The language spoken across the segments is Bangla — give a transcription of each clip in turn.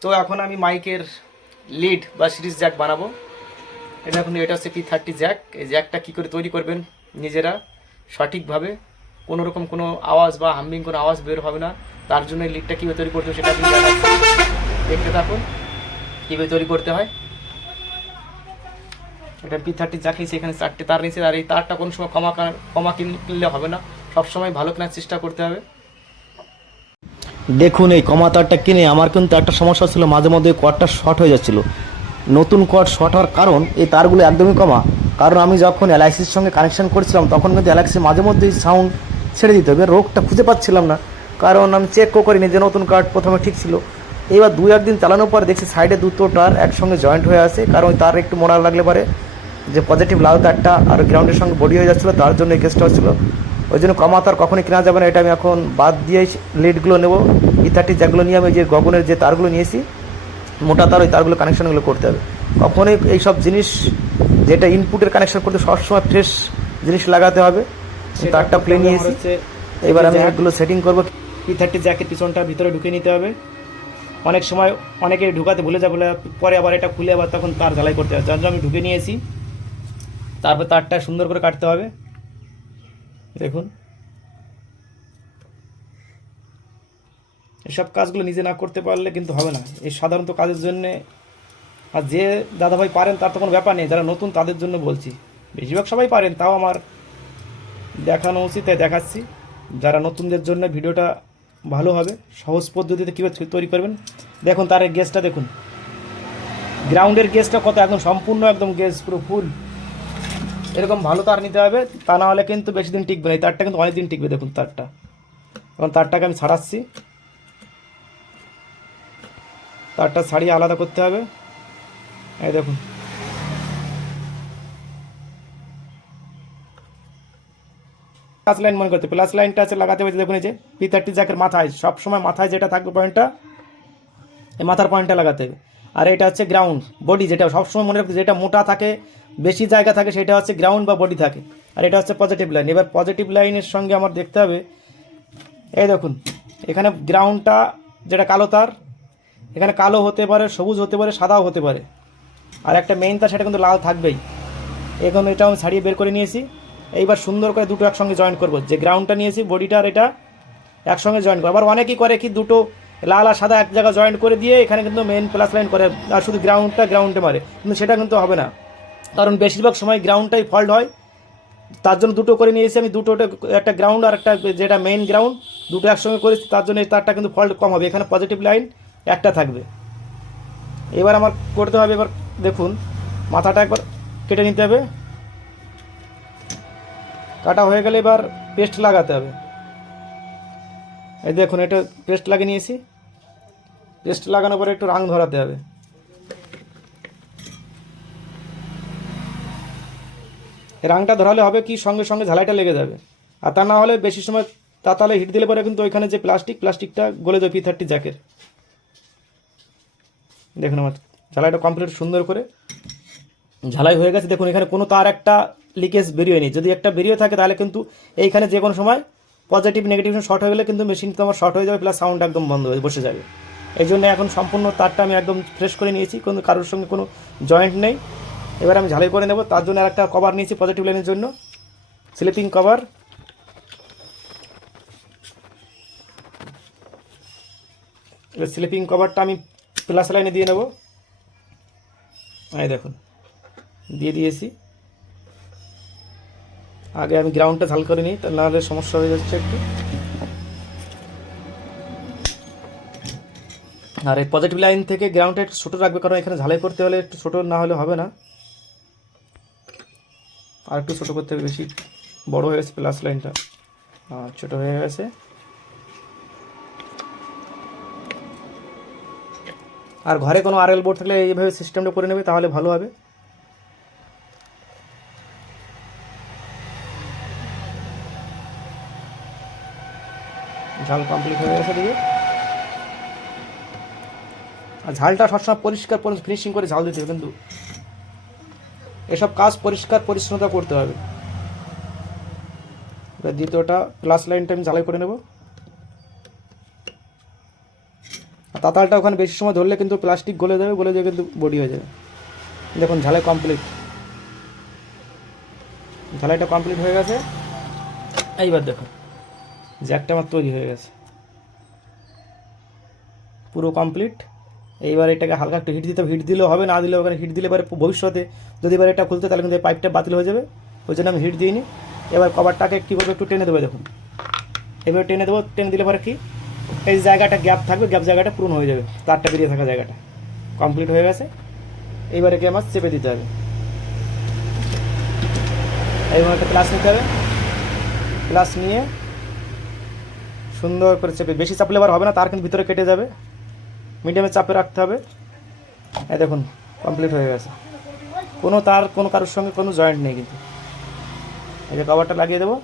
তো এখন আমি মাইকের লিড বা সিরিজ জ্যাক বানাবো। এটা এখন এটা হচ্ছে পি থার্টি জ্যাক এই জ্যাকটা কী করে তৈরি করবেন নিজেরা সঠিকভাবে? কোনো রকম কোনো আওয়াজ বা হাম্বিং কোনো আওয়াজ বের হবে না। তার জন্য লিডটা কীভাবে তৈরি করতে হবে সেটা আপনি দেখতে থাকুন, কীভাবে তৈরি করতে হয়। এটা পি থার্টি জ্যাক নিয়েছে এখানে চারটে তার নিয়েছে আর এই তারটা কোনো সময় কমা কমা কিন- কিনলে হবে না। সবসময় ভালো কেনার চেষ্টা করতে হবে। দেখুন এই কমা তারটা কিনে আমার কিন্তু একটা সমস্যা ছিল, মাঝে মধ্যে কর্ডটা শর্ট হয়ে যাচ্ছিল। নতুন কর্ড শর্ট হওয়ার কারণ এই তারগুলো একদমই কমা। কারণ আমি যখন এলআইসির সঙ্গে কানেকশন করছিলাম, তখন কিন্তু এলআইসি মাঝে মধ্যেই সাউন্ড ছেড়ে দিতে হবে, রোগটা খুঁজে পাচ্ছিলাম না। কারণ আমি চেক করিনি যে নতুন কার্ড প্রথমে ঠিক ছিল। এবার দু একদিন চালানোর পর দেখছি সাইডে দুটো তার একসঙ্গে জয়েন্ট হয়ে আছে, কারণ ওই তার একটু মোড়া লাগলে পারে। যে পজিটিভ লাল তারটা আর গ্রাউন্ডের সঙ্গে বডি হয়ে যাচ্ছিল, তার জন্য এই কেসটা হচ্ছিল। ওই জন্য কমা তার কখনই কেনা যাবে না এটা আমি এখন বাদ দিয়ে লিডগুলো নেব। ই থার্টি যেগুলো নিয়ে আমি ওই যে গগনের যে তারগুলো নিয়েছি মোটা তার ওই তারগুলো কানেকশানগুলো করতে হবে। কখনোই এইসব জিনিস যেটা ইনপুটের কানেকশন করতে সবসময় ফ্রেশ জিনিস লাগাতে হবে। তারটা প্লে নিয়েছি। এবার আমি এগুলো সেটিং করব। পি থার্টি জ্যাকের পিছনটা ভিতরে ঢুকে নিতে হবে। অনেক সময় অনেকে ঢুকাতে ভুলে যাবে বলে পরে আবার এটা খুলে আবার তখন তার ঝালাই করতে হবে যার জন্য আমি ঢুকে নিয়েছি। তারপর তারটা সুন্দর করে কাটতে হবে। দেখুন। এসব কাজগুলো নিজে না করতে পারলে কিন্তু হবে না। এই সাধারণত কাজের জন্যে আর যে দাদাভাই পারেন তার তো কোনো ব্যাপার নেই, যারা নতুন তাদের জন্য বলছি। বেশিরভাগ সবাই পারেন, তাও আমার দেখানো উচিত, তাই দেখাচ্ছি। যারা নতুনদের জন্য ভিডিওটা ভালো হবে, সহজ পদ্ধতিতে কীভাবে তৈরি করবেন, দেখুন তার গ্যাসটা দেখুন। গ্রাউন্ডের গ্যাসটা কত, একদম সম্পূর্ণ একদম গ্যাস পুরো ফুল এরকম ভালো তার নিতে হবে, তা না হলে কিন্তু বেশি দিন টিকবে না। এই তারটা কিন্তু অনেক দিন টিকবে, দেখুন তারটা। এখন তারটাকে আমি ছাড়াচ্ছি। তারটা ছাড়িয়ে আলাদা করতে হবে। এই দেখুন। প্লাস লাইন মনে করতে প্লাস লাইনটা আছে লাগাতে হবে, দেখুন এই যে পি থার্টি জ্যাকের মাথায়। সব সময় মাথায় যেটা থাকবে পয়েন্টটা এই মাথার পয়েন্টটা লাগাতে হবে। আর এটা হচ্ছে গ্রাউন্ড বডি যেটা সবসময় মনে রাখতে যেটা মোটা থাকে, বেশি জায়গা থাকে, সেটা হচ্ছে গ্রাউন্ড বা বডি থাকে। আর এটা হচ্ছে পজিটিভ লাইন এবার পজিটিভ লাইনের সঙ্গে আমার দেখতে হবে। এই দেখুন, এখানে গ্রাউন্ডটা যেটা কালো তার, এখানে কালো হতে পারে, সবুজ হতে পারে, সাদাও হতে পারে। আর একটা মেইন তার, সেটা কিন্তু লাল থাকবেই। এখন এটা আমি ছাড়িয়ে বের করে নিয়েছি। এইবার সুন্দর করে দুটো একসঙ্গে জয়েন করব। যে গ্রাউন্ডটা নিয়েছি বডিটা আর এটা একসঙ্গে জয়েন করব। আবার অনেকেই করে কি দুটো লাল আর সাদা এক জায়গায় জয়েন্ট করে দিয়ে এখানে কিন্তু মেন প্লাস লাইন করে, আর শুধু গ্রাউন্ডটা গ্রাউন্ডে মারে। কিন্তু সেটা কিন্তু হবে না। কারণ বেশিরভাগ সময় গ্রাউন্ডটাই ফল্ট হয়। তার জন্য দুটো করে নিয়েছি আমি, দুটো একটা গ্রাউন্ড আর একটা যেটা মেইন গ্রাউন্ড দুটো একসঙ্গে করেছি, তার জন্য তারটা কিন্তু ফল্ট কম হবে। এখানে পজিটিভ লাইন একটা থাকবে। এবার আমার করতে হবে, এবার দেখুন, মাথাটা একবার কেটে নিতে হবে। কাটা হয়ে গেলে এবার পেস্ট লাগাতে হবে। এই দেখুন, এটা পেস্ট লাগিয়ে নিয়েছি। পেস্ট লাগানোর পরে একটু রাং ধরাতে হবে। রাংটা ধরালে হবে কি? সঙ্গে সঙ্গে ঝালাইটা লেগে যাবে। আর তা না হলে বেশি সময় তাতালে হিট দিলে পরে কিন্তু ওইখানে যে প্লাস্টিক প্লাস্টিকটা গলে যাবে পি থার্টি জ্যাকের দেখুন আমার ঝালাইটা কমপ্লিট সুন্দর করে। ঝালাই হয়ে গেছে। দেখুন এখানে কোনো তার একটা লিকেজ বেরিয়েনি যদি একটা বেরিয়ে থাকে তাহলে কিন্তু এইখানে যে কোনো সময় পজিটিভ নেগেটিভ শর্ট হয়ে গেলে কিন্তু মেশিন তোমার শর্ট হয়ে যাবে প্লাস সাউন্ড একদম বন্ধ হয়ে বসে যাবে। এই জন্য এখন সম্পূর্ণ তারটা আমি একদম ফ্রেশ করে নিয়েছি, কোনো কারোর সঙ্গে কোনো জয়েন্ট নেই। এবার আমি ঝালাই করে নেব, তার জন্য আর একটা কভার নিয়েছি পজিটিভ লাইনের জন্য। স্লিপিং কভার এবার স্লিপিং কভারটা আমি প্লাস লাইনে দিয়ে নেব। এই দেখুন, দিয়ে দিয়েছি। আগে আমি গ্রাউন্ডটা ঝাল করে নিই, তাহলে সমস্যা হয়ে যাচ্ছে একটু। আর এই পজিটিভ লাইন থেকে গ্রাউন্ডটা একটু ছোটো রাখবে, কারণ এখানে ঝালাই করতে হলে একটু ছোটো না হলে হবে না। আর একটু ছোটো করতে হবে, বেশি বড় হয়ে গেছে প্লাস লাইনটা ছোটো হয়ে গেছে। আর ঘরে কোনো আরএল বোর্ড থাকলে এইভাবে সিস্টেমটা করে নেবে, তাহলে ভালো হবে। ঝাল কমপ্লিট হয়ে গেছে দিকে আর ঝালটা সবসময় পরিষ্কার ফিনিশিং করে ঝাল দিতে হবে, কিন্তু এসব কাজ পরিষ্কার পরিচ্ছন্নতা করতে হবে। এবার দ্বিতীয়টা প্লাস লাইনটা আমি ঝালাই করে নেব। আর তাতালটা ওখানে বেশি সময় ধরলে কিন্তু প্লাস্টিক গলে যাবে গলে যাবে কিন্তু বডি হয়ে যাবে। দেখুন ঝালাই কমপ্লিট ঝালাইটা কমপ্লিট হয়ে গেছে। এইবার দেখুন, জ্যাকটা আমার তৈরি হয়ে গেছে। পুরো কমপ্লিট এইবার এটাকে হালকা একটু হিট দিতে হিট দিলেও হবে, না দিলেও ওখানে হিট দিলে এবারে ভবিষ্যতে যদি এবার এটা খুলতে, তাহলে কিন্তু পাইপটা বাতিল হয়ে যাবে। ওই জন্য আমি হিট দিইনি। এবার কভারটাকে কী করব, একটু টেনে দেবো, দেখুন। এবার টেনে দেবো, টেনে দিলে পরে কি? এই জায়গাটা গ্যাপ থাকবে গ্যাপ জায়গাটা পূরণ হয়ে যাবে, তারটা বেরিয়ে থাকা জায়গাটা। কমপ্লিট হয়ে গেছে। এইবারে কি আমার চেপে দিতে হবে। এইবার একটা প্লাস নিতে হবে। প্লাস নিয়ে সুন্দর করে চেপে, বেশি চাপলে এবার হবে না, তার কিন্তু ভিতরে কেটে যাবে। মিডিয়ামে চাপে রাখতে হবে। এই দেখুন কমপ্লিট হয়ে গেছে। কোনো তার, কোনো কারোর সঙ্গে কোনো জয়েন্ট নেই কিন্তু। এই যে কভারটা লাগিয়ে দেবো।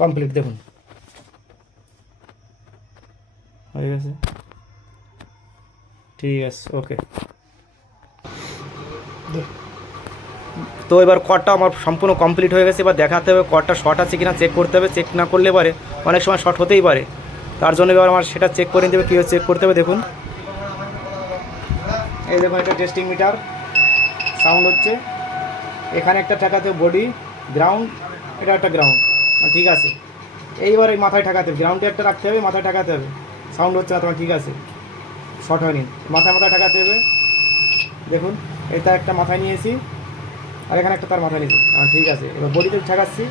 কমপ্লিট দেখুন। হয়ে গেছে। ঠিক আছে ওকে তো এবার কটটা আমার সম্পূর্ণ কমপ্লিট হয়ে গেছে। এবার দেখাতে হবে কটটা শর্ট আছে কিনা চেক করতে হবে। চেক না করলে পারে অনেক সময় শর্ট হতেই পারে। তার জন্য এবার আমার সেটা চেক করে নিতে হবে, কীভাবে চেক করতে হবে দেখুন। এই দেখুন একটা টেস্টিং মিটার সাউন্ড হচ্ছে। এখানে একটা ঠেকাতে বডি গ্রাউন্ড এটা একটা গ্রাউন্ড ঠিক আছে। এইবার এই মাথায় ঠেকাতে হবে। গ্রাউন্ডে একটা রাখতে হবে, মাথায় ঠেকাতে হবে। সাউন্ড হচ্ছে না, তোমার ঠিক আছে। শর্ট হয়নি। মাথায় মাথায় ঠেকাতে হবে। দেখুন, এটা একটা মাথায় নিয়েছি আর এখানে একটা তার মাথা নিব। ঠিক আছে। এবার বডিতে ঠেকাচ্ছি।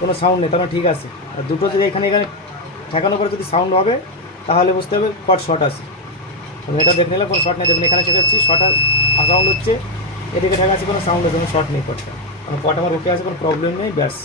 কোনো সাউন্ড নেই, তাহলে ঠিক আছে। আর দুটো যদি এখানে এখানে ঠেকানো করে যদি সাউন্ড হবে, তাহলে বুঝতে হবে কট শর্ট আছে। আমি এটা দেখে নিলাম, কোনো শর্ট নেই। দেখুন, এখানে শেখাচ্ছি শর্ট সাউন্ড হচ্ছে। এদিকে ঠেকাচ্ছি, কোনো সাউন্ড আছে কোনো শর্ট নেই কটটা। কারণ কট আমার ওকে আছে, কোনো প্রবলেম নেই, ব্যাস।